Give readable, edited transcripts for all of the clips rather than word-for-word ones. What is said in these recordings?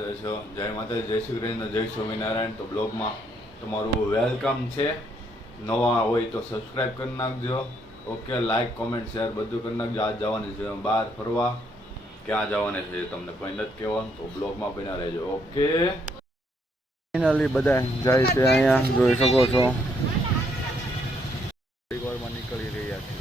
મજા છો? જય માતા, જય શ્રી કૃષ્ણ, જય સ્વામિનારાયણ. તો બ્લોગમાં તમારું વેલકમ છે. નવા હોય તો સબસ્ક્રાઈબ કરી નાખજો. ઓકે, લાઈક કોમેન્ટ શેર બધું કરી નાખજો. આજ જવાની છે બહાર ફરવા. ક્યાં જવાને છે તમને કોઈ નથી કહેવાનું, તો બ્લોગમાં બન્યા રહેજો. ઓકે, ફાઇનલી બધા જાય છે, અહીંયા જોઈ શકો છો. થોડીક વારમાં નીકળી રહ્યા છે.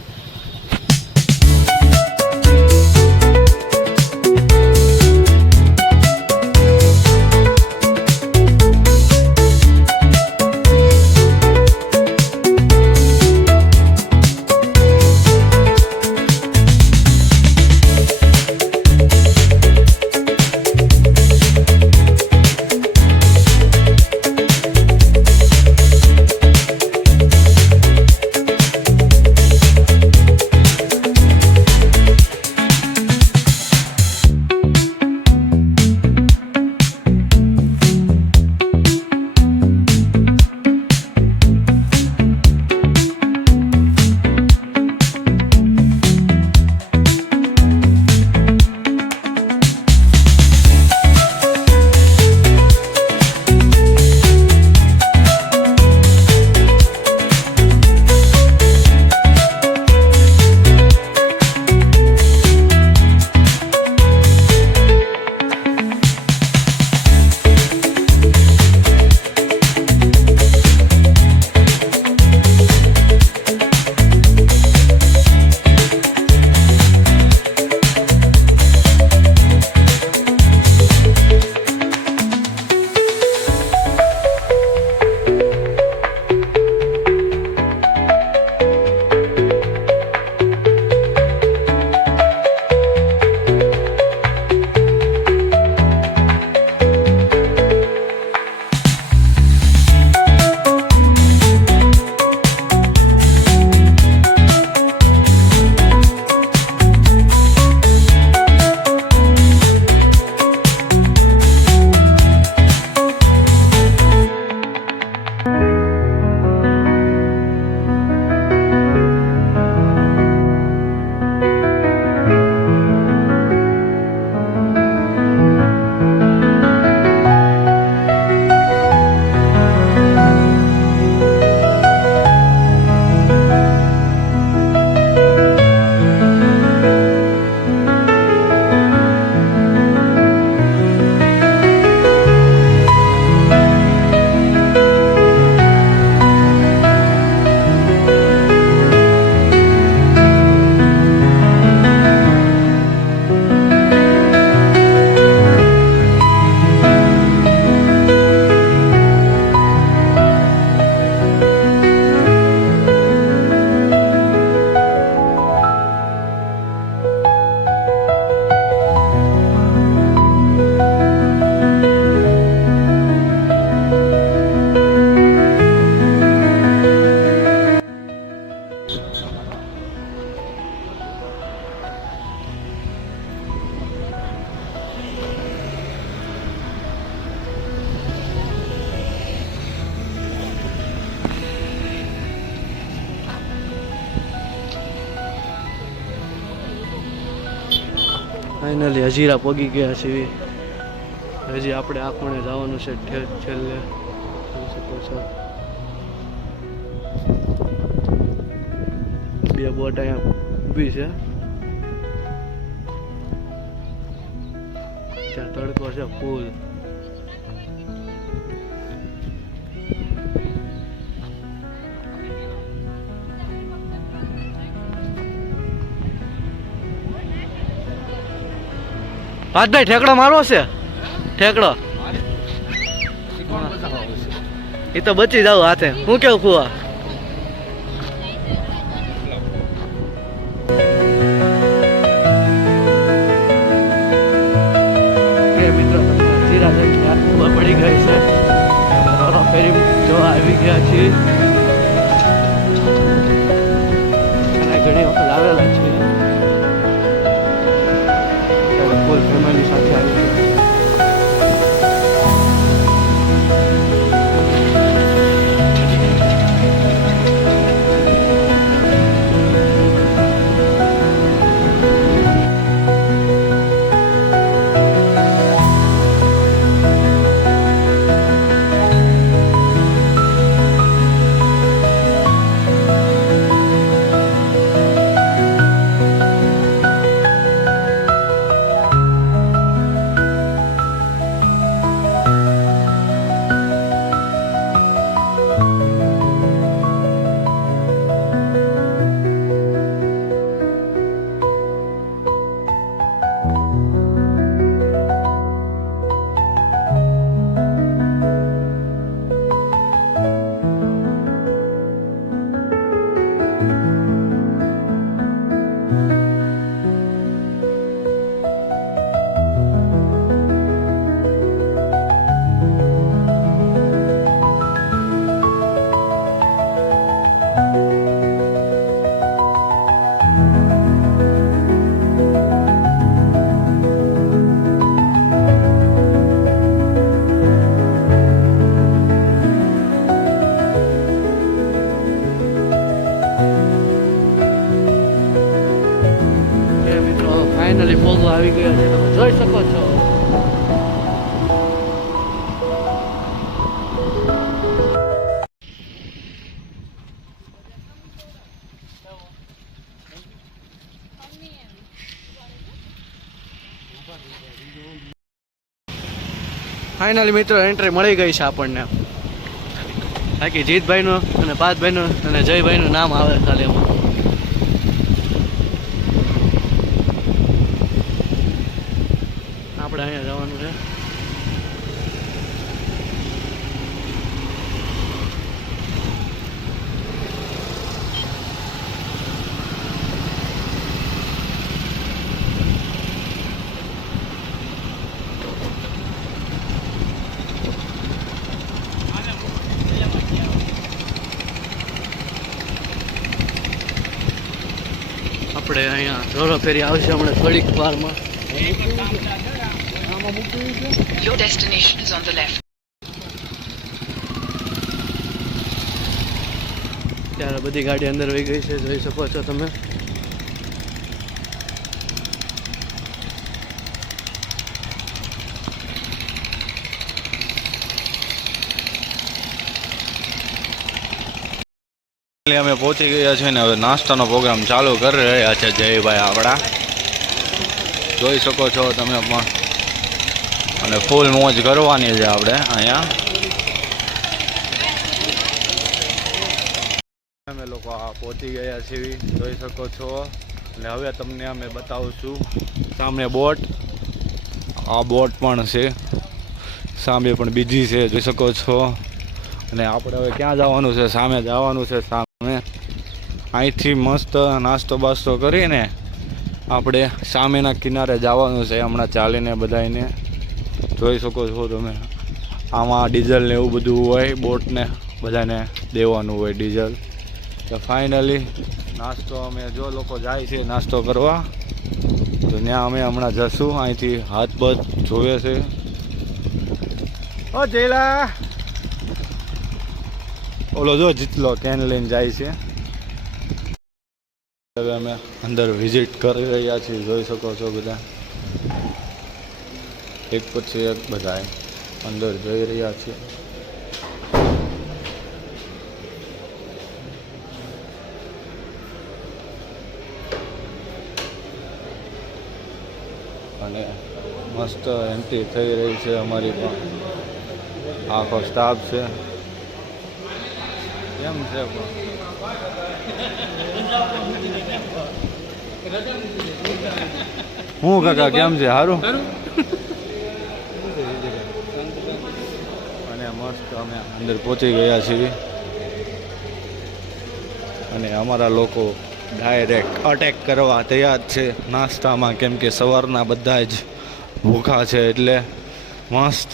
ફાઇનલી હજીરા પગી ગયા છે. હજી આપણે આ કોણે જવાનું છે છેલ્લે. જોઈ શકો છો બે બોટ અહીંયા ઊભી છે. ત્યાં તડકો છે ફૂલ. ભાઈ ઠેકડો મારવો છે? ઠેકડો એ તો બચી જાવ હાથે. હું કેવું ફુવા? મિત્રો પડી ગઈ છે. ફેરી જોવા આવી ગયા છીએ. ઘણી વખત આવેલા છીએ. ફૂલ ફેમિલી સાથે આવી છે. ફાઇનલી મિત્રો એન્ટ્રી મળી ગઈ છે આપણને. બાકી જીતભાઈનું અને પાર્થભાઈનું અને જયભાઈનું નામ આવે ખાલી એમાં. આપણે અહીંયા જવાનું છે. આપણે અહીંયા ઢોરો ફેરી આવશે હમણાં થોડીક વારમાં. Your destination is on the left. ત્યારે બધી ગાડી અંદર વહી ગઈ છે, જોઈ શકો છો તમે. અમે પહોંચી ગયા છીએ ને હવે નાસ્તાનો પ્રોગ્રામ ચાલુ કરી રહ્યા છે જયભાઈ આપણા. જોઈ શકો છો તમે પણ. અને ફૂલ મોજ કરવાની છે આપણે અહીંયા. અમે લોકો આ પહોંચી ગયા છીએ, જોઈ શકો છો. અને હવે તમને અમે બતાવશું સામે બોટ. આ બોટ પણ છે, સામે પણ બીજી છે, જોઈ શકો છો. અને આપણે હવે ક્યાં જવાનું છે? સામે જવાનું છે. સામે અહીંથી મસ્ત નાસ્તો બાસ્તો કરીને આપણે સામેના કિનારે જવાનું છે હમણાં ચાલીને બધાને. જોઈ શકો છો તમે. આમાં ડીઝલ ને એવું બધું હોય, બોટને બધાને દેવાનું હોય ડીઝલ. તો ફાઇનલી નાસ્તો અમે જો લોકો જાય છે નાસ્તો કરવા, તો ત્યાં અમે હમણાં જશું. અહીંથી હાથ બધ જોવે છે. ઓ જયલા, ઓલો જો જીતલો કેન લઈને જાય છે. હવે અમે અંદર વિઝિટ કરી રહ્યા છીએ, જોઈ શકો છો બધા. એક પછી એક બધા અંદર જઈ રહ્યા છે. અને મસ્ત એન્ટ્રી થઈ રહી છે અમારી પણ. આખો સ્ટાફ છે. કેમ છે પણ હું કાકા કેમ છે? સારું. અને મસ્ત અમે અંદર પહોંચી ગયા છીએ. અને અમારા લોકો ડાયરેક્ટ અટેક કરવા તૈયાર છે નાસ્તામાં, કેમ કે સવારના બધા જ ભૂખા છે. એટલે મસ્ત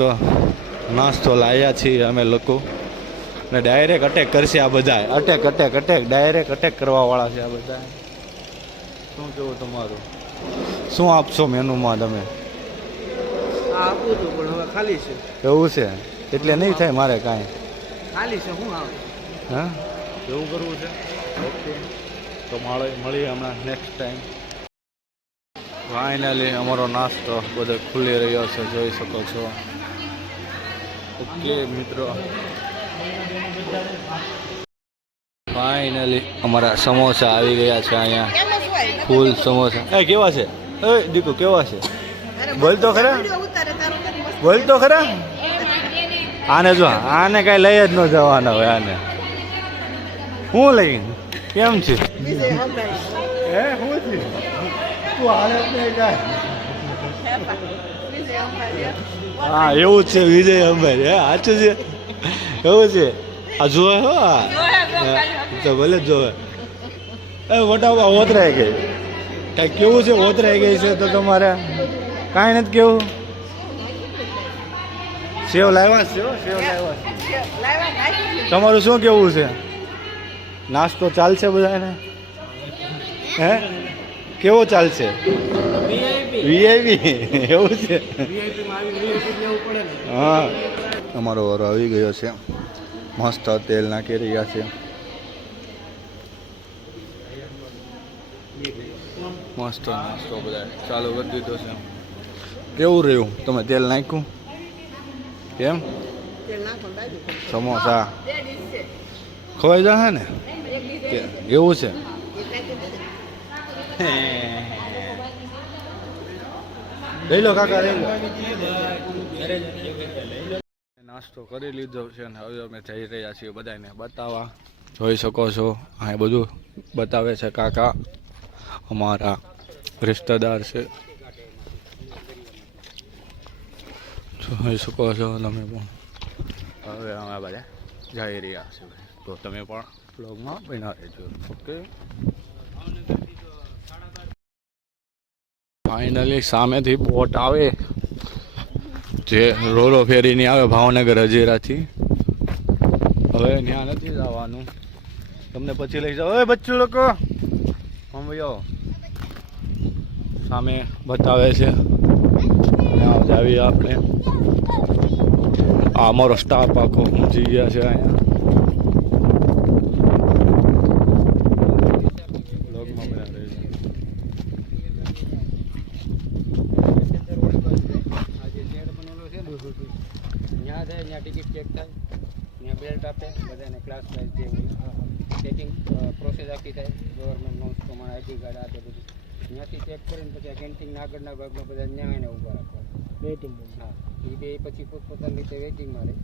નાસ્તો લાવ્યા છીએ અમે લોકો. ને ડાયરેક્ટ અટેક કરશે આ બધા. Attack attack attack direct attack કરવાવાળા છે આ બધા. શું કેવું તમારું? શું આપશો મેનુમાં તમે? આપું હતું પણ હવે ખાલી છે. એવું છે એટલે નહીં થાય મારે કાંઈ. ખાલી છે શું આવે? હા, એવું કરવું છે. ઓકે, તો મળીએ હમણાં નેક્સ્ટ ટાઈમ. ફાઇનલી અમારો નાસ્તો બધો ખુલી રહ્યો છે, જોઈ શકો છો. ઓકે મિત્રો, ફાઇનલી અમારા સમોસા આવી ગયા છે અહીંયા. ફૂલ સમોસા. એ કેવા છે? એ દીકુ કેવા છે? બોલ તો ખરા, બોલ તો ખરા. આને જો, આને કાંઈ લઈ જ ન જવાના હોય. આને હું લઈ કેમ છે? હે શું છે? તું હાલે જ નહીં જાય. હા એવું જ છે, વિજય અંબાણી. હે સાચું છે, એવું છે. આ જોવે હો, તો ભલે જ જોવે. એ વટાવા ઓતરાઈ ગઈ. કાંઈ કેવું છે? ઓતરાઈ ગઈ છે તો તમારે કાંઈ નથી કેવું. સેવ લાવ્યા છે, સેવ લાવ્યા છે. તમારું શું કેવું છે? નાસ્તો ચાલશે બધાને? હે કેવો ચાલશે? વીઆઈપી એવું છે. હા, અમારો વારો આવી ગયો છે. મસ્ત તેલ નાખી રહ્યા છે. મસ્ત નાસ્તો બધા ચાલુ કરી દીધો છે. કેવું રહ્યું? તમે તેલ નાખ્યું? કેમ? સમોસા ખવાઈ જશે ને? એવું છે. લઈ લો કાકા લઈ લો. નાસ્તો કરી લીધો છે અને હવે અમે જઈ રહ્યા છીએ બધાને બતાવવા. જોઈ શકો છો અહીં બધું બતાવે છે કાકા, અમારા રિશ્તેદાર છે. જોઈ શકો છો તમે પણ. હવે અમે બધા જઈ રહ્યા છીએ, તો તમે પણ બ્લોગમાં બના રહેજો. ઓકે, ફાઇનલી સામેથી બોટ આવે જે રોલો ફેરીની આવે ભાવનગર હજીરાથી. હવે ત્યાં નથી જવાનું, તમને પછી લઈ જાઓ. એ બચ્ચું લોકો હમ ભાઈઓ સામે બતાવે છે, ત્યાં જાવીએ આપણે. આ અમારો સ્ટાફ આખો સમજી ગયા છે અહીંયા. બ્લોગમાં બના રહે છે. ત્યાં જાય ત્યાં ટિકિટ ચેક થાય, ત્યાં બેલ્ટ આપે બધાને ક્લાસ વાઇઝ જે ચેકિંગ પ્રોસેસ આખી થાય ગવર્મેન્ટ નોમ્સ પ્રમાણે આઈડી કાર્ડ આપે બધું. ત્યાંથી ચેક કરીને પછી આ કેન્ટીનના આગળના ભાગમાં બધા ત્યાં એને ઊભા રાખવા વેઇટિંગ. હા, એ બે પછી પોતપોતાની રીતે વેઇટિંગમાં રહે.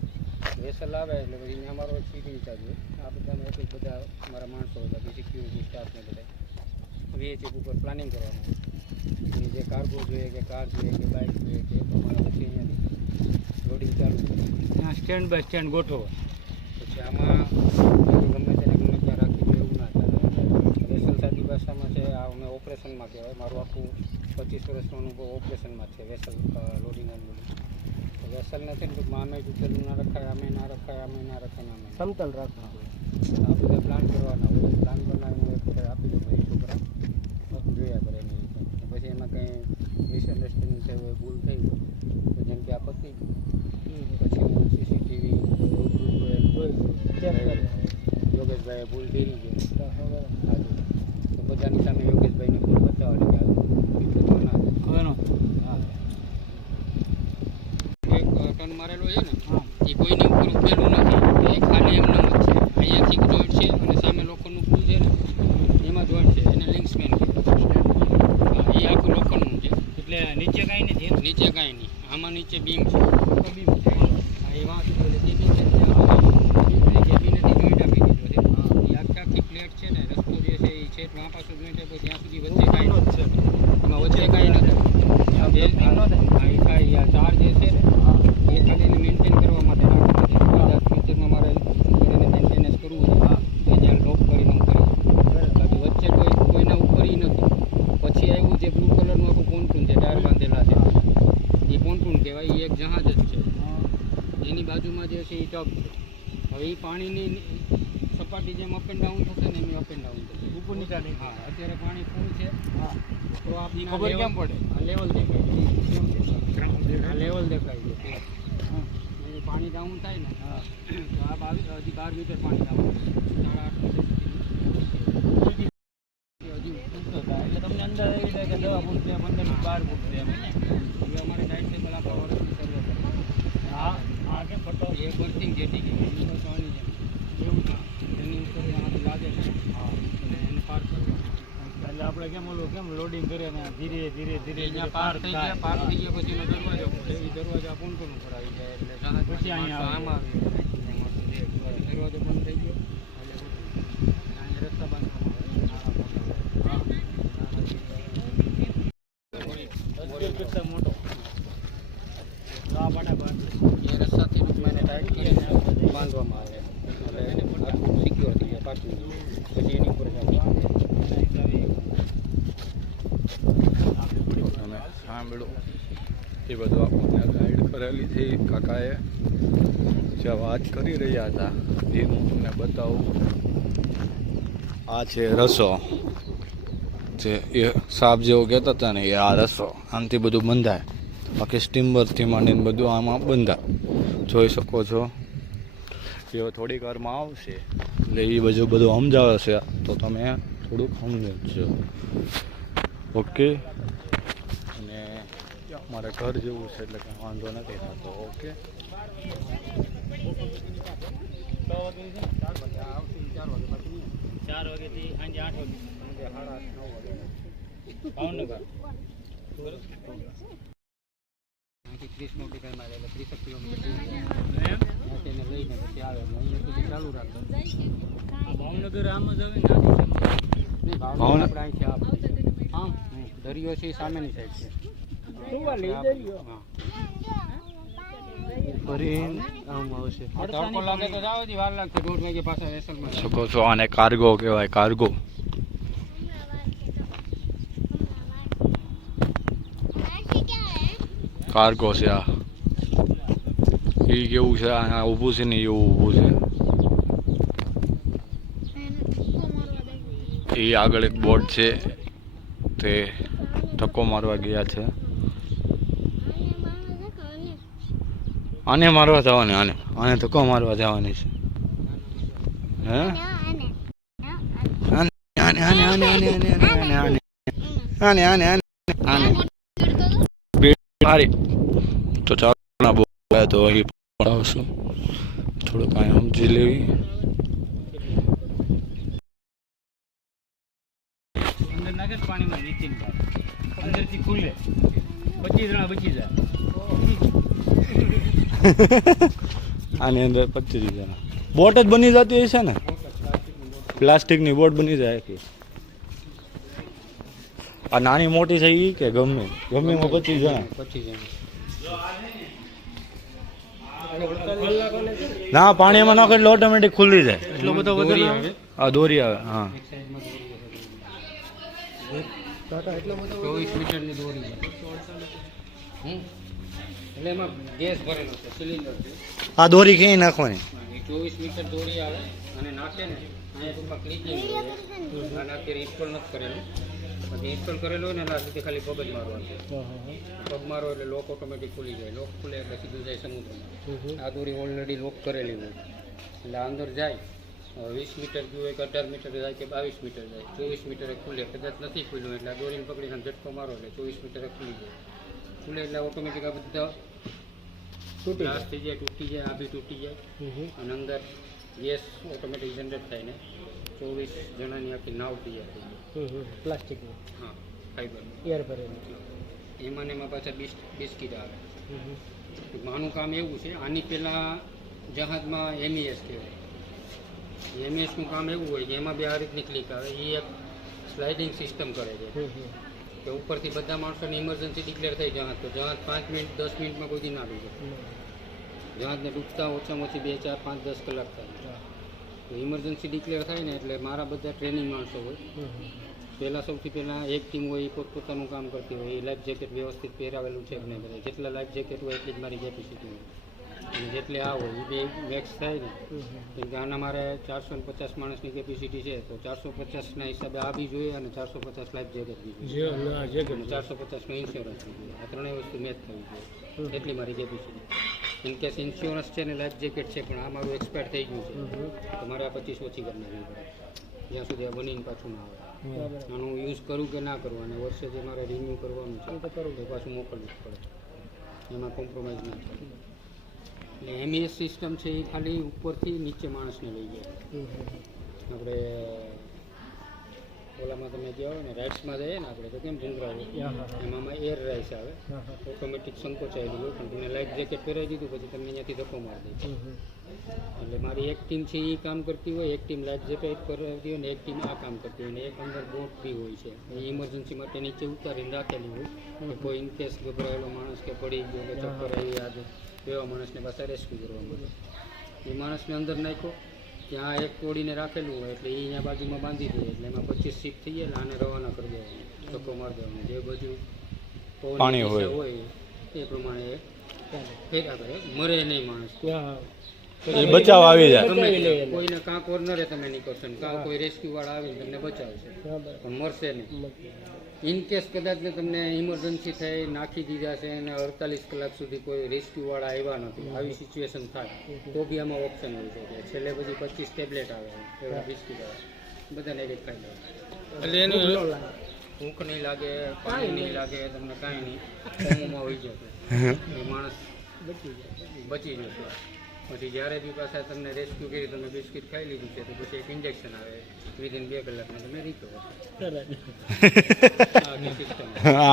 વેસલ આવે એટલે પછી અમારો સીટ ઇન્ચાર્જ હોય. આ બધાને એક બધા અમારા માણસો હતા, બી સિક્યુરિટી સ્ટાફને બધા વીએચએફ ઉપર પ્લાનિંગ કરવાનું. જે કાર્ગો જોઈએ કે કાર જોઈએ કે બાઇક જોઈએ કે એ પ્રમાણે પછી અહીંયાથી લોડિંગ ચાલુ કરે. ત્યાં સ્ટેન્ડ બાય સ્ટેન્ડ ગોઠવો. પછી આમાં ગમે તેને ગમે ત્યાં રાખી દે એવું ના ચાલે. વેસલ સાદી ભાષામાં છે, આ અમે ઓપરેશનમાં કહેવાય. મારું આખું 25 વર્ષનો અનુભવ ઓપરેશનમાં છે, vessel loading and loading. Vessel નથી ને ટૂંકમાં અમે તૂટેલું ના રખાય, અમે ના રખાય, અમે ના રખાય, અમે સમતલ રાખવાનું હોય. આ બધા પ્લાન કરવાના હોય. પ્લાન બનાવીને એક વખત આપી દો પછી છોકરા જોયા કરે એની રીતે. પછી એમાં કંઈ મિસઅન્ડરસ્ટેન્ડિંગ થઈ હોય, ભૂલ થઈ હોય તો જેમ કે આ પતી પછી હું સીસીટીવી યોગેશભાઈએ ભૂલ કરી ગઈ તો બધાની સામે યોગેશભાઈને ભૂલ બતાવે કે ના હવેનો. હા, એક ટર્ન મારેલો છે ને એ કોઈની ઉપર ઉભેલું નથી, એ ખાલી એમને જ છે. અહીંયાથી જોઈન્ટ છે અને સામે લોકોનું પુલ છે ને એમાં જોઈન્ટ છે, એને લિંક્સમેન કહેવાય. હા, એ આખું લોકોનું છે. એટલે નીચે કાંઈ નથી, નીચે કાંઈ નહીં. આમાં નીચે બીમ છે, બીમ છે. હા, એ વાં સુધી જે બી છે જે બી નથી જોઈન્ટ આપી દીધો છે. એ આખી પ્લેટ છે ને, રસ્તો જે છે એ છે વાં પાછું જોઈન્ટ આપ્યો ત્યાં સુધી વચ્ચે કાંઈ નથી. એમાં વચ્ચે કાંઈ નથી. હા, એ કાંઈ આ ચાર જે છે ને એ ખાલી એને મેન્ટેન કરવા માટે રાખે છે. ફ્યુચરમાં મારે એને મેન્ટેનન્સ કરવું છે તો જ્યાં લોક કરીને હું કરી બાકી વચ્ચે કોઈના ઉપર ઈ નથી. પછી આવ્યું જે બ્લુ કલરનું આખું પોન્ટૂન છે, ટાયર બાંધેલા છે, એ પોન્ટૂન કહેવાય. એ એક જહાજ જ છે. એની બાજુમાં જે છે એ ટબ છે. હવે એ પાણીની સપાટી જેમ અપ એન્ડ ડાઉન થશે ને એમ અપ એન્ડ ડાઉન થશે, ઉપર નીચે નહીં. હા, અત્યારે પાણી ફૂલ છે. હા, તો આ ખબર કેમ પડે? આ લેવલ દેખાય છે, આ લેવલ દેખાય છે. પાણી ડાઉન થાય ને તો આ 12 મીટર પાણી ડાઉન હજી એટલે તમને અંદર એવી થાય કે 10 ફૂટ છે, 15 ફૂટ 12 ફૂટ છે. હવે અમારે ટાઈમ ટેબલ આપણા વર્ષની સર્વે કરે. હા, આ કેમ ફટો એ બર્થિંગ જેટી કે પાણી છે એવું છે. એની ઉપર આમાંથી લાગે છે. હા, એટલે એને પાર કરવું. એટલે આપણે કેમ ઓલું કેમ લોડિંગ કરે ને ધીરે ધીરે ધીરે અહીંયા પાર થઈ ગયા. પાર થઈ ગયા પછી એનો દરવાજો ખોલે. એ દરવાજા પોન્ટૂન ઉપર આવી જાય એટલે પછી અહીંયા આમ આવી દરવાજો બંધ થઈ ગયો એટલે અહીંયા રસ્તા બાંધવામાં મોટો એ રસ્તાથી ટૂંકમાં એને ટાઈટ કરીને બાંધવામાં આવે એટલે આખું સિક્યોર થઈ જાય પાછું. પછી એની ઉપર અમે સાંભળ્યું એ બધું આપણને ગાઈડ કરેલી છે કાકાએ, જે વાત કરી રહ્યા હતા એ હું તમને બતાવું. આ છે રસો, જે એ સાપ જેવો કહેતા હતા ને એ આ રસો. આમથી બધું બંધાય, બાકી સ્ટીમરથી માંડીને બધું આમાં બંધાય. જોઈ શકો છો. એ થોડીક વારમાં આવશે એટલે એ બધું સમજાવે છે, તો તમે થોડુંક સમજજો. ઓકે, અને મારે ઘર જેવું છે એટલે કંઈ વાંધો નથી થતો. ઓકે, 4 વાગ્યાથી સાંજે 8 વાગે 8:30 9 વાગે ભાવનગર. અહીંયાથી 30 નોટિકલ માઇલ એટલે 30 કિલોમીટર દૂર જાય. ત્યાંથી એને લઈને પછી આવે એટલે અહીંયા સુધી ચાલુ રાખે. ભાવનગર આમ જ આવે ને નહીં, ભાવનગર આપણે અહીંથી આમ દરિયો છે એ સામેની સાઈડ છે. હા ફરી આમ આવશે. તડકો લાગે તો જાવ દી વાર લાગશે. 1:30 વાગે પાછા વેસલમાં જાય. શકો છો આને કાર્ગો કહેવાય, કાર્ગો. કાર્ગો છે આ. એ કેવું છે આ ઊભું છે ને એવું ઊભું છે. એ આગળ એક બોટ છે તે ધક્કો મારવા ગયા છે. આને મારવા જવાની, આને ધક્કો મારવા જવાની છે. હે આને આને આને આને આને આને આને આને આને આને મારી તો ચાલો બોલાય તો અહીં પડાવશું. થોડુંક કાંઈ સમજી લેવી. અંદર નાખે જ પાણીમાં નીચે અંદરથી ખુલે 25 જણા બચી જાય. આની અંદર 25 જણા બોટ જ બની જતી હશે ને, પ્લાસ્ટિકની બોટ બની જાય કે આ નાની મોટી છે એ કે ગમે ગમેમાં 25 જણા. 25 જણા ના પાણીમાં નાખો એટલે ઓટોમેટિક ખુલી જાય. એટલો બધો દોરી વધારે આવે. આ દોરી આવે. હા એક સાઈડમાં દોરી આવે. 24 મીટરની દોરી છે. એટલે એમાં ગેસ ભરેલો છે, સિલિન્ડર છે. આ દોરી ક્યાંય નાખવાની? એ 24 મીટર દોરી આવે અને નાખે ને અહીંયા ટૂંકમાં ક્લિકિંગ હોય. અને અત્યારે ઇન્સ્ટોલ નથી કરેલું. પછી ઇન્સ્ટોલ કરેલું હોય ને એટલે આ રીતે ખાલી પગ જ મારવાનું છે. પગ મારો એટલે લોક ઓટોમેટિક ખુલી જાય. લોક ખુલે એટલે સીધું જાય સમુદ્રમાં. આ દોરી ઓલરેડી લોક કરેલી હોય એટલે આ અંદર જાય. 20 મીટર જોઈએ કે 18 મીટર જાય કે 22 મીટર જાય, 24 મીટરે ખુલે. કદાચ નથી ખુલ્યું એટલે આ દોરીને પકડીને ઝટકો મારો એટલે 24 મીટરે ખુલી જાય. ખુલે એટલે ઓટોમેટિક આ બધા બ્લાસ્ટ થઈ જાય, તૂટી જાય, આ બી તૂટી જાય. અને અંદર ગેસ ઓટોમેટિક જનરેટ થાય ને 24 જણાની આખી નાવ તૈયાર થઈ જાય. પ્લાસ્ટિકની, હા, ફાઈબર એર ભરેલું. એમાં ને એમાં પાછા બિસ્કીટ આવે. આનું કામ એવું છે, આની પહેલાં જહાજમાં MES કહેવાય. MESનું કામ એવું હોય કે એમાં બી આ રીતની ક્લિક આવે. એ એક સ્લાઇડિંગ સિસ્ટમ કરે છે કે ઉપરથી બધા માણસોને ઇમરજન્સી ડિક્લેર થઈ જહાજ તો જહાજ 5 મિનિટ 10 મિનિટમાં કોઈ દી ના ડૂબે. જહાજને ડૂબતા ઓછામાં ઓછી 2, 4, 5, 10 કલાક થાય. તો ઇમરજન્સી ડિક્લેર થાય ને એટલે મારા બધા ટ્રેનિંગ માણસો હોય. પહેલાં સૌથી પહેલાં એક ટીમ હોય એ પોતપોતાનું કામ કરતી હોય. એ લાઈફ જેકેટ વ્યવસ્થિત પહેરાવેલું છે કે નહીં બધા. જેટલા લાઈફ જેકેટ હોય એટલી જ મારી કેપેસિટી હોય. અને જેટલી આ હોય એ બે મેક્સ થાય ને. કેમ કે આના મારે 450 માણસની કેપેસિટી છે તો 450ના હિસાબે આ બી જોઈએ અને 450 લાઈફ જેકેટ બી જોઈએ અને 450નો ઇન્સ્યોરન્સ બી જોઈએ. આ ત્રણેય વસ્તુ મેચ થવી જોઈએ એટલી મારી કેપેસિટી. ઇન કેસ ઇન્સ્યોરન્સ છે ને લાઈફ જેકેટ છે પણ આ મારું એક્સપાયર થઈ ગયું છે તો મારે આ 25 ઓછી કરી નાખવી પડે જ્યાં સુધી આ બનીને પાછું ના આવે. આનું યુઝ કરું કે ના કરું અને વર્ષે જે મારે રિન્યૂ કરવાનું છે તો પાછું મોકલવું જ પડે. એમાં કોમ્પ્રોમાઇઝ ના થાય. એટલે MES સિસ્ટમ છે એ ખાલી ઉપરથી નીચે માણસને લઈ જાય. આપણે ઓલામાં તમે કહો ને રાઇટ્સમાં જઈએ ને આપણે તો કેમ ભૂંગરા હોય એમાં એર રાઇસ આવે ઓટોમેટિક સંકોચાયેલું હોય પણ તમને લાઈફ જેકેટ પહેરાવી દીધું પછી તમને અહીંયાથી ધક્કો મારી દે. એટલે મારી એક ટીમ છે એ કામ કરતી હોય, એક ટીમ લાઈફ જેકેટ કરાવતી હોય ને એક ટીમ આ કામ કરતી હોય ને એક અંદર બોટ બી હોય છે. એ ઇમરજન્સી માટે નીચે ઉતારીને રાખેલી હોય કે કોઈ ઇનકેસ ગભરાયેલો માણસ કે પડી ગયો કે ચક્કર આવી આજે એવા માણસને પાછા રેસ્ક્યુ કરવા મળે. એ માણસને અંદર નાખ્યો ત્યાં એક તોડીને રાખેલું હોય એટલે એ અહીંયા બાજુમાં બાંધી દે એટલે એમાં 25 સીટ થઈ જાય એટલે આને રવાના કરી દેવાનું, ધક્કો મારી દેવાનું. જે બધું પાણી હોય એ પ્રમાણે ભેગા કરે, મરે નહીં માણસ. બચાવ આવી જાય. કોઈને કાં કોર્નરે તમે નીકળશો ને કાં કોઈ રેસ્ક્યુ વાળા આવીને તમને બચાવશે પણ મરશે નહીં. ઇન કેસ કદાચ ને તમને ઇમરજન્સી થઈ નાખી દીધા છે અને 48 કલાક સુધી કોઈ રેસ્ક્યુ વાળા આવ્યા નથી, આવી સિચ્યુએશન થાય તો બી આમાં ઓપ્શન હોય છે કે છેલ્લે બધી 25 ટેબ્લેટ આવે એવા બિસ્કીટ આવે બધાને એક ખાઈ લે એટલે એનું ભૂખ નહીં લાગે, પાણી નહીં લાગે, તમને કાંઈ નહીં, મોંમાં હોઈ જશે એ માણસ બચી જશે. પછી જ્યારે બી પાછા તમને રેસ્ક્યુ કરી તમે બિસ્કીટ ખાઈ લીધું છે તો પછી એક ઇન્જેક્શન આવે વિધિન 2 કલાકમાં તમે રિકવર.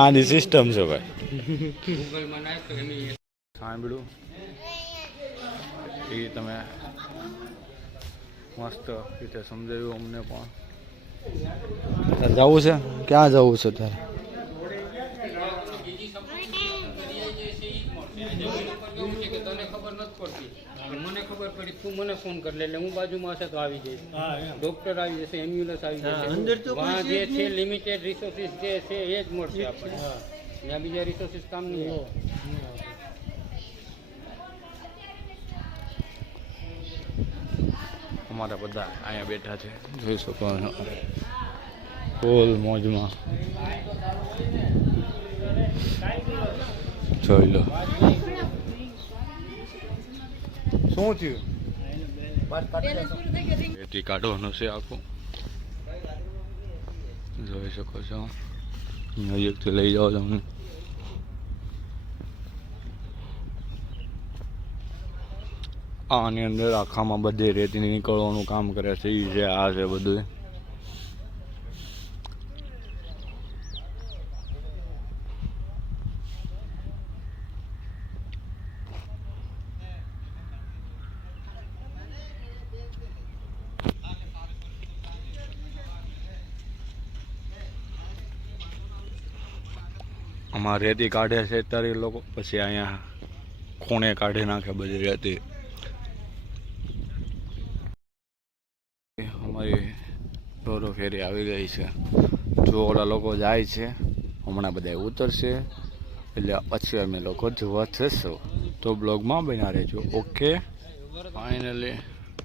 આની સિસ્ટમ છે ભાઈ. ગૂગલમાં નાખ તો MES સાંભળ્યું એ તમે મસ્ત રીતે સમજાવ્યું અમને પણ. તારે જવું છે? ક્યાં જવું છે તારે? તને ખબર નથી પડતી મને ખબર પડી, તું મને ફોન કરી એટલે હું બાજુમાં હશે તો આવી જઈશ. ડોક્ટર આવી જશે, એમ્બ્યુલન્સ આવી જશે. વहाँ જે છે લિમિટેડ રિસોર્સિસ જે છે એ જ મળશે આપણે. ત્યાં બીજા રિસોર્સિસ કામ નહીં આવે. અમારા બધા અહીંયા બેઠા છે, જોઈ શકો છો. ફૂલ મોજમાં. જોઈ લો શું થયું. પેટી કાઢવાનું છે આખું, જોઈ શકો છો. નજીકથી લઈ જાઓ તમને. આની અંદર આખામાં બધે રેતી નીકળવાનું કામ કરે છે. એ છે, આ છે બધું. આમાં રેતી કાઢે છે અત્યારે લોકો, પછી અહીંયા ખૂણે કાઢી નાખે બધી રેતી. અમારી રોરો ફેરી આવી ગઈ છે. જો ઓલા લોકો જાય છે, હમણાં બધા ઉતરશે એટલે પછી અમે લોકો જોવા જશું. તો બ્લોગમાં બન્યા રહેજો. ઓકે, ફાઇનલી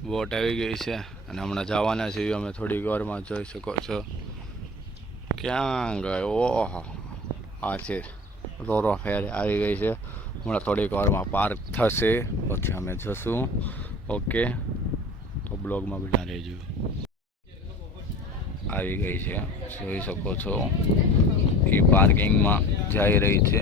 બોટ આવી ગઈ છે અને હમણાં જવાના છીએ અમે થોડીક વારમાં. જોઈ શકો છો. ક્યાં ગયો? ઓહો, આ છે રોરો ફેરી આવી ગઈ છે. હમણાં થોડીક વારમાં પાર્ક થશે પછી અમે જશું. ઓકે, તો બ્લોગમાં બન્યા રહેજો. આવી ગઈ છે, જોઈ શકો છો. એ પાર્કિંગમાં જઈ રહી છે.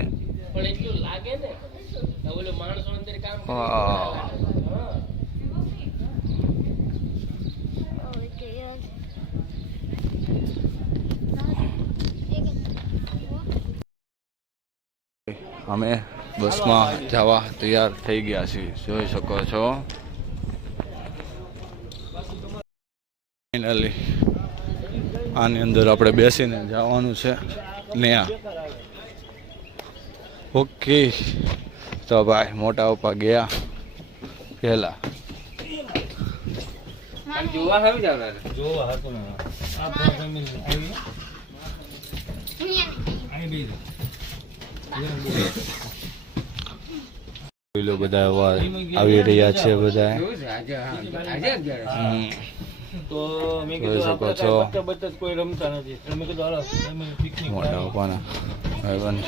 અમે બસમાં જવા તૈયાર થઈ ગયા છીએ, જોઈ શકો છો. ફાઇનલી આની અંદર આપણે બેસીને જવાનું છે ન્યા. ઓકે, તો ભાઈ મોટા પપ્પા ગયા પહેલા. જોવા આવી જાવ જોવા હતું બધા આવી રહ્યા છે બધા. જોઈ શકો છો મોટા પપ્પાના ભાઈબંધ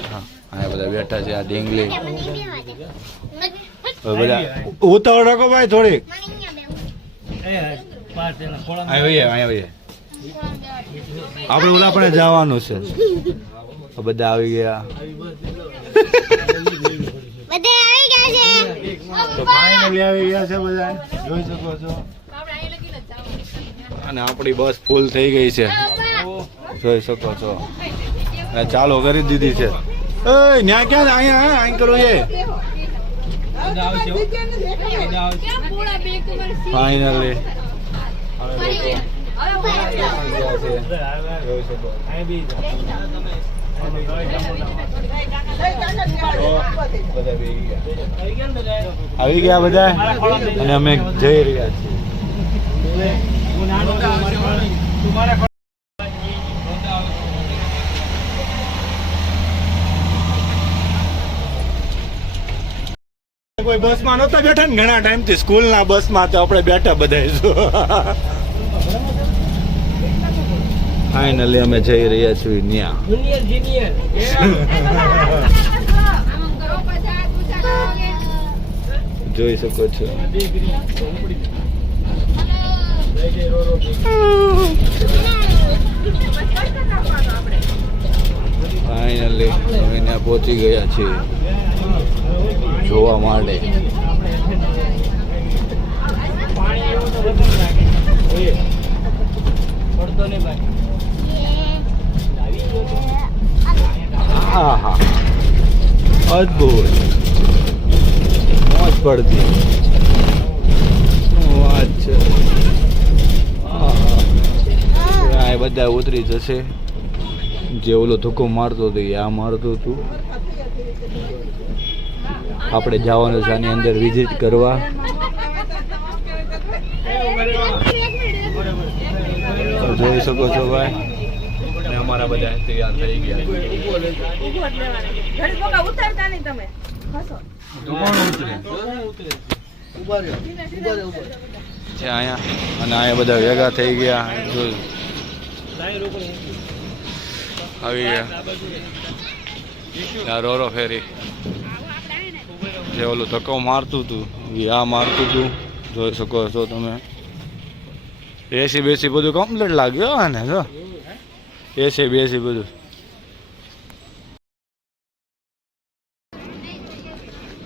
અહીંયા બધા બેઠા છે. આ ઢીંગલી બધા ઉતાવળ રાખો ભાઈ થોડીક. આપણે ઓલા પણ જવાનું છે. બધા આવી ગયા. તો ફાઇનલી આવી ગયા છે બધા, જોઈ શકો છો. અને આપણી બસ ફૂલ થઈ ગઈ છે, જોઈ શકો છો. અને ચાલુ કરી દીધી છે. ન્યા ક્યાં? અહીંયા અહીં કરવું છે. ફાઇનલી આવી ગયા બધા અને અમે જઈ રહ્યા છીએ. કોઈ બસમાં નહોતા બેઠા ને ઘણા ટાઈમથી. સ્કૂલના બસમાં તો આપણે બેઠા બધા. ફાઇનલી અમે જઈ રહ્યા છીએ ન્યા. જોઈ શકો છો. ફાઇનલી અમે ત્યાં પહોંચી ગયા છીએ જોવા માટે. હા હા, અદ્ભુત. પડતી. શું વાત છે. આ બધા ઉતરી જશે. જે ઓલો ધક્કો મારતો હતો એ આ મારતું હતું. આપણે જવાનું છે આની અંદર વિઝિટ કરવા. તો જોઈ શકો છો ભાઈ, અને અમારા બધા તૈયાર થઈ ગયા છે અહીંયા. અને અહીંયા બધા ભેગા થઈ ગયા. જોયું આવી ગયા રોરો ફેરી. જે ઓલું ધક્કો મારતું હતું એ આ મારતું હતું. જોઈ શકો છો તમે. એસી બેસી બધું કમ્પ્લીટ લાગ્યો ને. જો એસી બેસી બધું.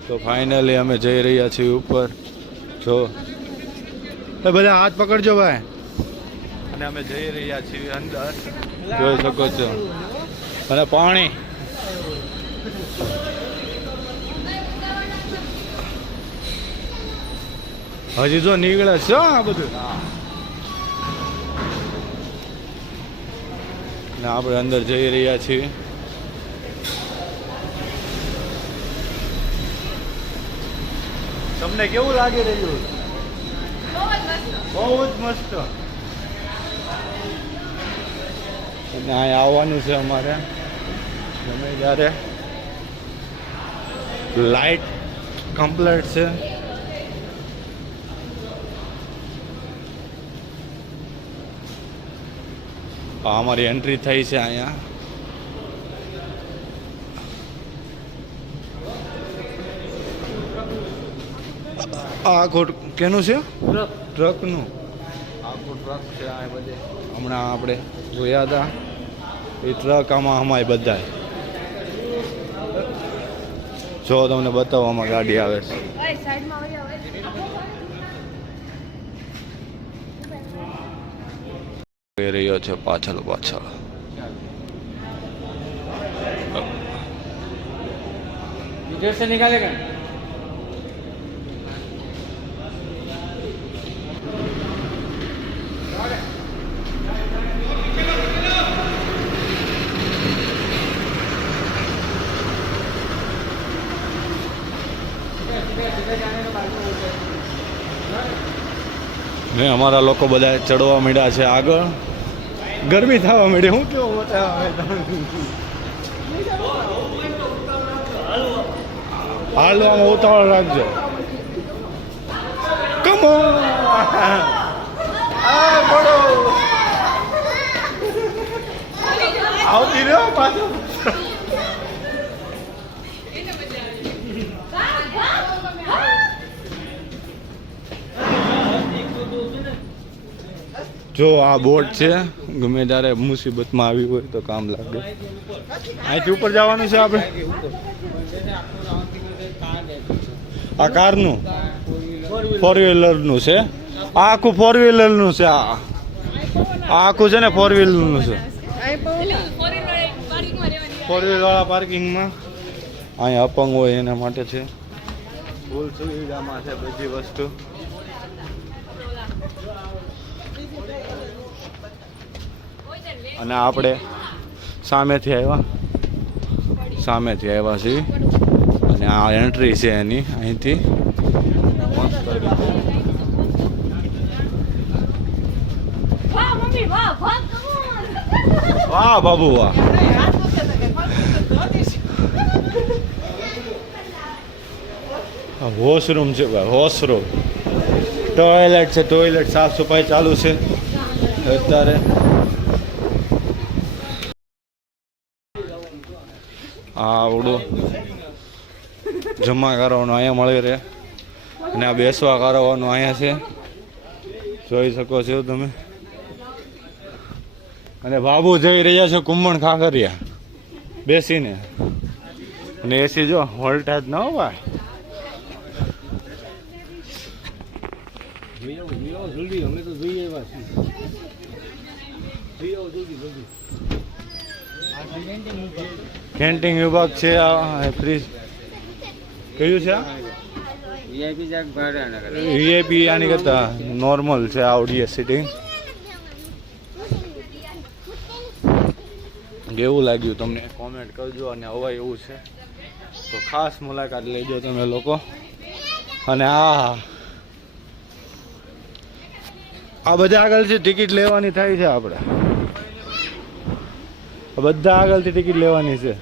તો ફાઇનલી અમે જઈ રહ્યા છીએ ઉપર. જો બધા હાથ પકડજો ભાઈ. અને અમે જઈ રહ્યા છીએ અંદર. જોઈ શકો છો. અને પાણી હજી જો નીકળે છે આ બધું. ને આપણે અંદર જઈ રહ્યા છીએ. તમને કેવું લાગી રહ્યું? બહુ જ મસ્ત. અને અહીંયા આવવાનું છે અમારે ગમે ત્યારે. લાઇટ કમ્પ્લીટ છે. અમારી એન્ટ્રી થઈ છે અહીંયા. આખું કેનું છે? ટ્રકનું આખું ટ્રક છે આ બધે. હમણાં આપણે જોયા હતા એ ટ્રક આમાં અમાય બધા. જો તમને બતાવવામાં ગાડી આવે છે. રહ્યો છે પાછળ પાછળ. ને અમારા લોકો બધા ચડવા માંડ્યા છે આગળ. ગરમી થવા માંડી. હું કેવો હાલવામાં ઉતાવળ રાખજો. કમ આવતી રહ્યો પાછું. જો આ બોટ છે. ગમે ત્યારે મુસીબતમાં આવી હોય તો કામ લાગે. અહીંથી ઉપર જવાનું છે આપણે. આ કારનું ફોર વ્હીલરનું છે. આ આખું ફોર વ્હીલરનું છે. આ આખું છે ને ફોર વ્હીલરનું છે. ફોર વ્હીલર વાળા પાર્કિંગમાં. અહીંયા અપંગ હોય એના માટે છે. ફૂલ સુવિધામાં છે બધી વસ્તુ. અને આપણે સામેથી આવ્યા છીએ. અને આ એન્ટ્રી છે એની અહીંથી. વાહ બાબુ વાહ. વોશરૂમ છે ભાઈ. વોશરૂમ, ટોયલેટ છે. ટોયલેટ સાફ સફાઈ ચાલુ છે અત્યારે. આવડું જમા કરાવવાનું અહીંયા મળી રહે. અને આ બેસવા કરાવવાનું અહીંયા છે. જોઈ શકો છો તમે. અને બાબુ જઈ રહ્યા છે કુંભણ ખાખરિયા બેસીને. અને એસી જો વોલ્ટેજ ન હોય. કેન્ટીન વિભાગ છે. આ ફ્રીજ કયું છે? વીઆઈપી જાગ ભાડે ના કરે વીઆઈપી આની કરતા નોર્મલ છે આવડી સિટિંગ. કેવું લાગ્યું તમને કોમેન્ટ કરજો, અને હવા એવું છે તો ખાસ મુલાકાત લેજો તમે લોકો. અને આ બધા આગળથી ટિકિટ લેવાની થાય છે, આપણે બધા આગળથી ટિકિટ લેવાની છે.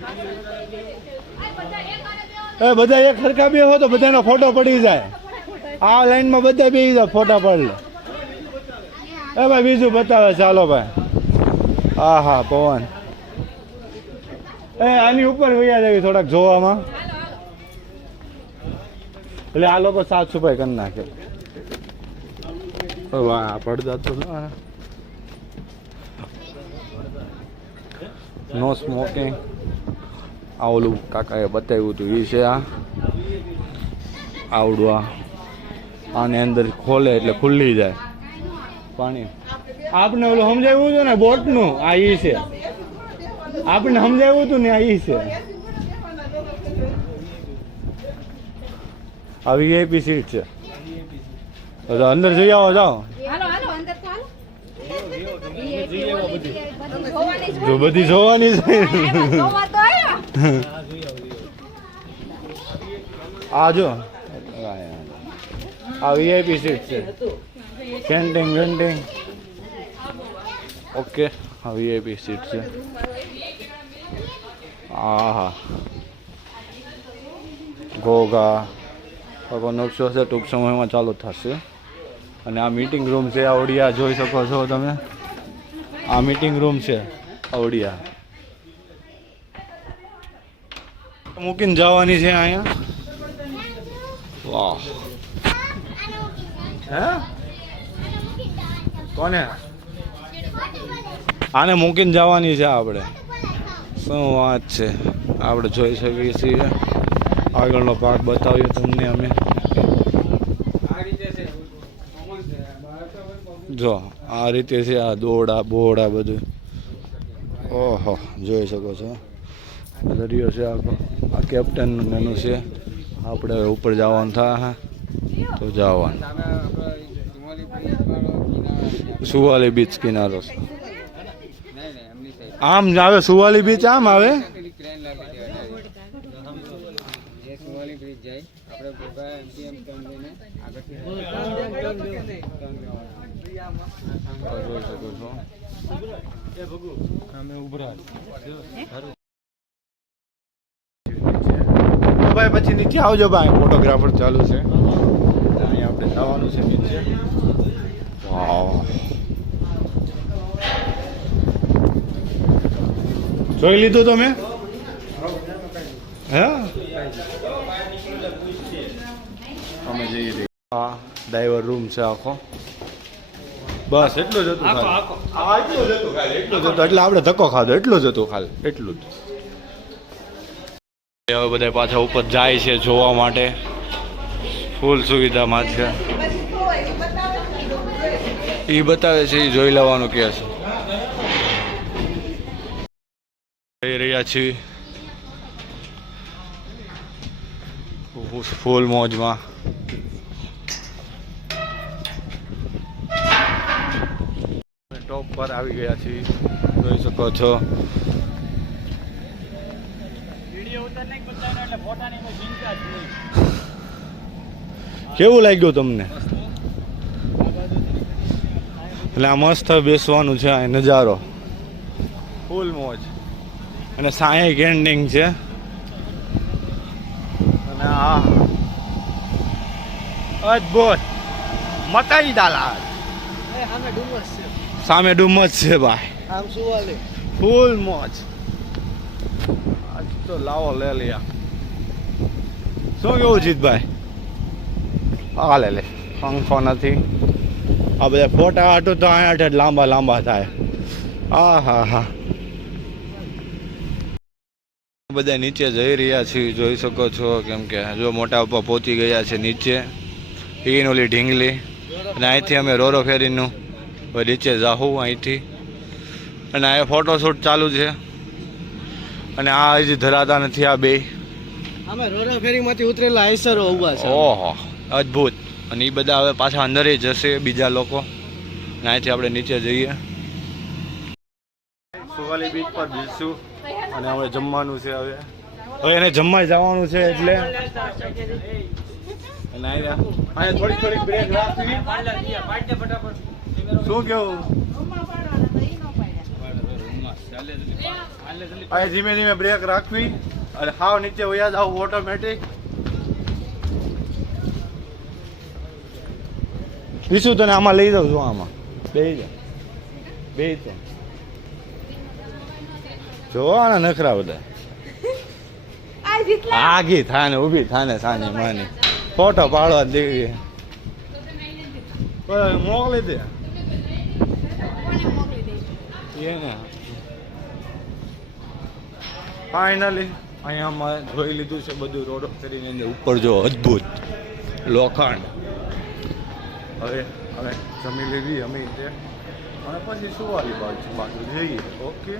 એ બધા એક સરખા બે હો તો બધાનો ફોટો પડી જાય. આ લાઈનમાં બધા બે જાય, ફોટા પડી લે. એ ભાઈ બીજું બતાવે, ચાલો ભાઈ. હા હા પવન એ આની ઉપર વૈયા જાય થોડાક જોવામાં, એટલે આ લોકો સાફ સફાઈ કરી નાખે. વાહ પડદા તો નો સ્મોકિંગ. આ ઓલું કાકાએ બતાવ્યું હતું એ છે. આ આવડું આને અંદર ખોલે એટલે ખુલ્લી જાય પાણી. આપણે ઓલું સમજાવ્યું હતું ને બોટનું, આ ઈ છે. આપણે સમજાવ્યું હતું ને આ ઈ છે. આ વીઆઈપી સીટ છે. અંદર જઈ આવો, જાઓ. જો બધી જોવાની છે. આ જો આ વીઆઈપી સીટ છે. Canteen okay. આ વીઆઈપી સીટ છે. હા ઘોઘા આખો નકશો છે, ટૂંક સમયમાં ચાલુ થશે. અને આ મીટિંગ રૂમ છે આવડિયા, જોઈ શકો છો તમે. આ મીટિંગ રૂમ છે આવડિયા. મૂકીને જવાની છે અહીંયા. વાહ હે કોને આને મૂકીને જવાની છે આપણે. શું વાત છે. આપણે જોઈ શકીએ છીએ. આગળનો ભાગ બતાવ્યો તમને અમે. જો આ રીતે છે. આ દોડા બોડા બધું. ઓહો જોઈ શકો છો. દરિયો છે આખો. આ કેપ્ટન એનું છે. આપણે ઉપર જવાનું થાય તો જવાનું. સુવાલી બીચ કિનારો. આમ આવે સુવાલી બીચ, આમ આવે. ભાઈ પછી નીચે આવજો ભાઈ, ફોટોગ્રાફર ચાલુ છે. અહીંયા આપણે જવાનું છે નીચે. વાહ જોઈ લીધું તમે? હે અમે જઈએ. હા ડ્રાઈવર રૂમ છે આખો. બસ એટલું જ હતું ખાલી. એટલું જ હતું ખાલી, એટલું જ હતું. એટલે આપણે ધક્કો ખાધો એટલું જ હતું ખાલી, એટલું જ. હવે બધા પાછા ઉપર જાય છે જોવા માટે. ફૂલ સુવિધામાં છે. એ બતાવે છે, એ જોઈ લેવાનું કે છે. જઈ રહ્યા છીએ ફૂલ મોજમાં. ટોપ પર આવી ગયા છીએ, જોઈ શકો છો. કેવું લાગ્યું તમને? એટલે આ મસ્ત બેસવાનું છે. આ નજારો ફૂલ મોજ. અને સાંઈ કેન્ડિંગ છે. અને આ અદભુત મતાઈ દાલા સામે ડુમસ છે ભાઈ. આમ સુવાલી ફૂલ મોજ. આજ તો લાવો લે લ્યા. શું કેવું જીતભાઈ? હા લે પંખો નથી. આ બધા ફોટા હાટું તો 8 લાંબા લાંબા થાય. હા બધા નીચે જઈ રહ્યા છીએ, જોઈ શકો છો. કેમ કે જો મોટા પપ્પા પહોંચી ગયા છે નીચે. એની ઓલી ઢીંગલી. અને અહીંથી અમે રોરો ફેરીનું નીચે જાહું અહીંથી. અને આ ફોટોશૂટ ચાલુ છે. અને આ હજી ધરાતા નથી આ બે. અમે રોરો ફેરીમાંથી ઉતરેલા આઈસરો ઉભા છે. ઓહો અદ્ભુત. અને એ બધા હવે પાછા અંદર જશે બીજા લોકો. અહીંથી આપણે નીચે જઈએ. સુવાલી બીચ પર જઈશું અને હવે જમવાનું છે. હવે એને જમવા જવાનું છે એટલે અને અહીંયા થોડીક બ્રેક રાખવી. શું કેવું? અહીંયા ધીમે ધીમે બ્રેક રાખવી અને હાવ નીચે વયા જાવ ઓટોમેટિક. વિશુ તને આમાં લઈ જાઉં છું. આમાં બે તો જો આના નખરા બધા. આગી થાને ઊભી થાને સાની માની ફોટો પાડવા દેવી. મોકલી દે એને. ફાઇનલી અહીંયા અમે જોઈ લીધું છે બધું રોડ કરીને. ઉપર જો અદ્ભુત લોખંડ. હવે જમી લીધી અમે અને પછી સુવાલી બાજુ જઈએ. ઓકે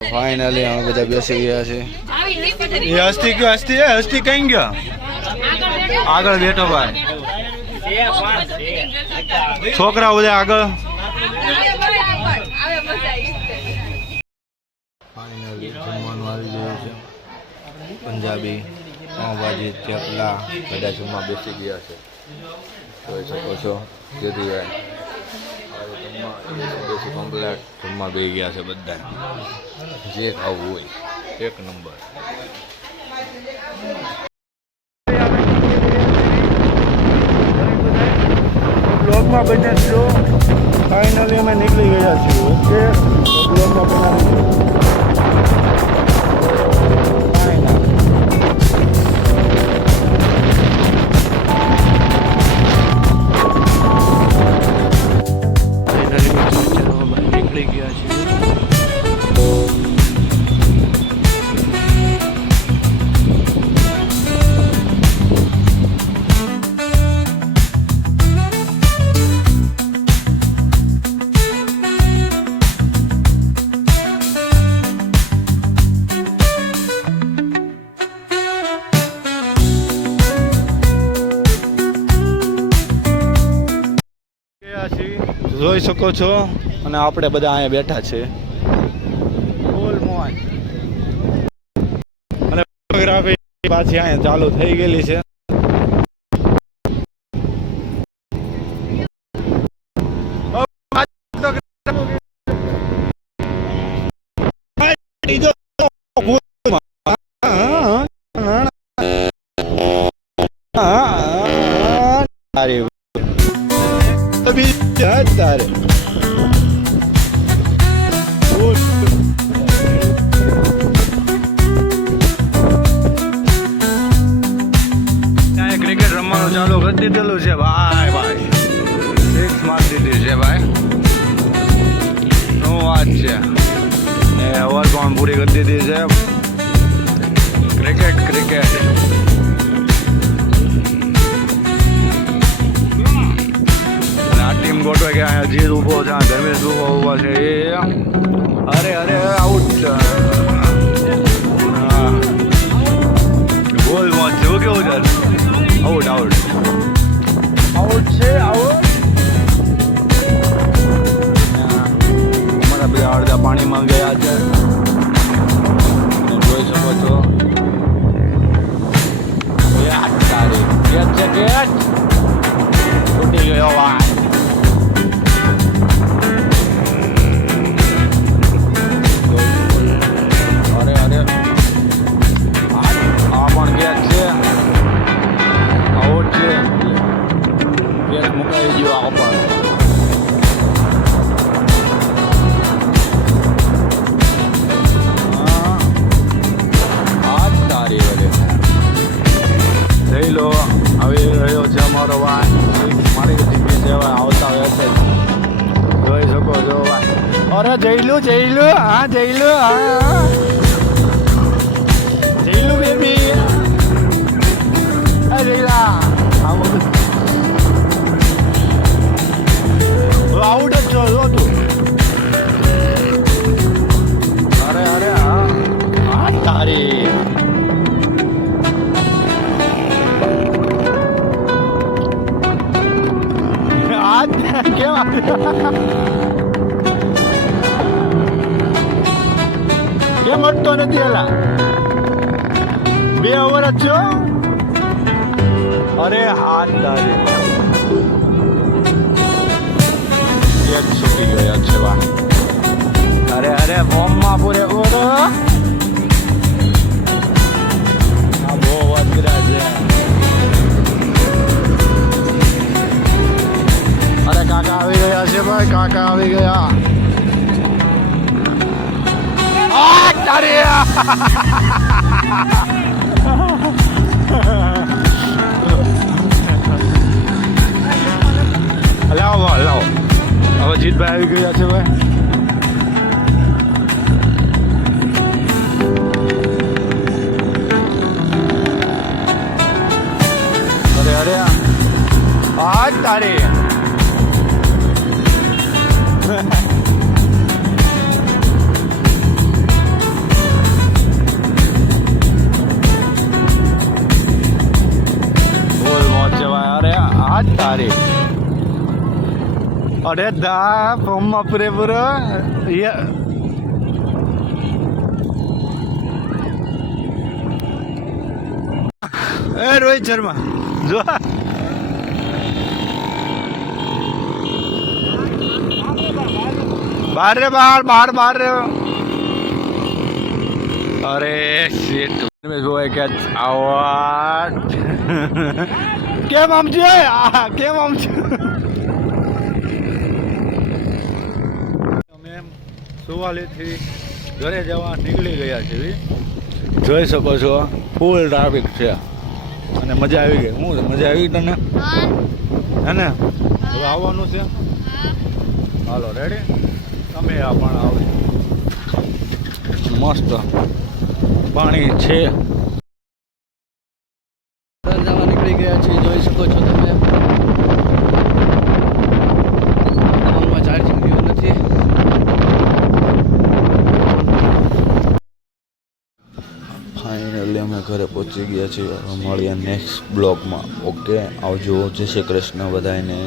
ફાઇનલી અમે બધા બેસી ગયા છે. એ હસ્તી કઈ ગયો? આગળ બેઠો ભાઈ. છોકરા બધા આગળ. ફાઇનલી જમવાનું આવી ગયું છે. પંજાબી પાઉંભાજી થેપલા બધા જમવા બેસી ગયા છે. જોઈ શકો છો જેથી દેશી કમ્પ્લેટ જમવા બેસી ગયા છે બધા. જે ખાવું હોય એક નંબર. બ્લોગમાં બને જો ફાઇનલી અમે નીકળી ગયા છીએ. ઓકે બ્લોગમાં બનાવી નીકળી ગયા છીએ. જોઈ શકો છો અને આપણે બધા અહીંયા બેઠા છે. અને ફોટોગ્રાફી પાછી અહીંયા ચાલુ થઈ ગયેલી છે. તારે ક્રિકેટ રમવાનું ચાલુ કરી દીધેલું છે ભાઈ. 6 મારી દીધી છે ભાઈ. નો વાત છે. ને ઓવર પણ પૂરી કરી દીધી છે. ક્રિકેટ ટીમ ગોઠવે કે અહીંયા જીત ઊભો છે, ધર્મેશ ઊભો છે. એ અરે આઉટ. હા ગોલ મોચ છે. કેવું છે? આઉટ છે. અમારા બધા અડધા પાણીમાં ગયા છે. જોઈ શકો છો. સારી કેચ છે. કેચ તૂટી ગયો ભાઈ. આવી રહ્યો છે અમારો ભાઈ. મારી ટીવી જેવા આવતા હોય છે. જોઈ શકો છો ભાઈ. અરે જઈલું હા જઈલું બેબી. જઈલા આઉટ જ છો તું. અરે હા તારી કેમ અટતો નથી એલા 2 વર્ષ છો અરે હાથ તારી એક છૂટી ગયા છે વાહ અરે અરે બોમ્બમાં પૂરે પૂરો આ બહુ વધરા છે અરે કાકા આવી ગયા છે ભાઈ કાકા આવી ગયા આ તારી લાવો લાવો હવે જીતભાઈ આવી ગયા છે ભાઈ અરે અરે આ તારી બોલ મોજ છે ભાઈ અરે આ તારી અરે દા ફોર્મમાં પૂરેપૂરો એ રોહિત શર્મા જો બહાર રે બહાર રે અરે શેટ જોવાય કે આવા કેમ આમ છે કેમ આમ છે સુવાલીથી ઘરે જવા નીકળી ગયા છે જોઈ શકો છો ફૂલ ટ્રાફિક છે અને મજા આવી ગઈ હું મજા આવી તને હે ને હવે આવવાનું છે હાલો રેડી તમે પણ આવી મસ્ત પાણી છે જવા નીકળી ગયા છે જોઈ શકો છો તમે ફોનમાં ચાર્જિંગ રહ્યું નથી ફાઇનલી અમે ઘરે પહોંચી ગયા છીએ હવે મળીએ નેક્સ્ટ બ્લોગમાં ઓકે આવજો જય શ્રી કૃષ્ણ બધાને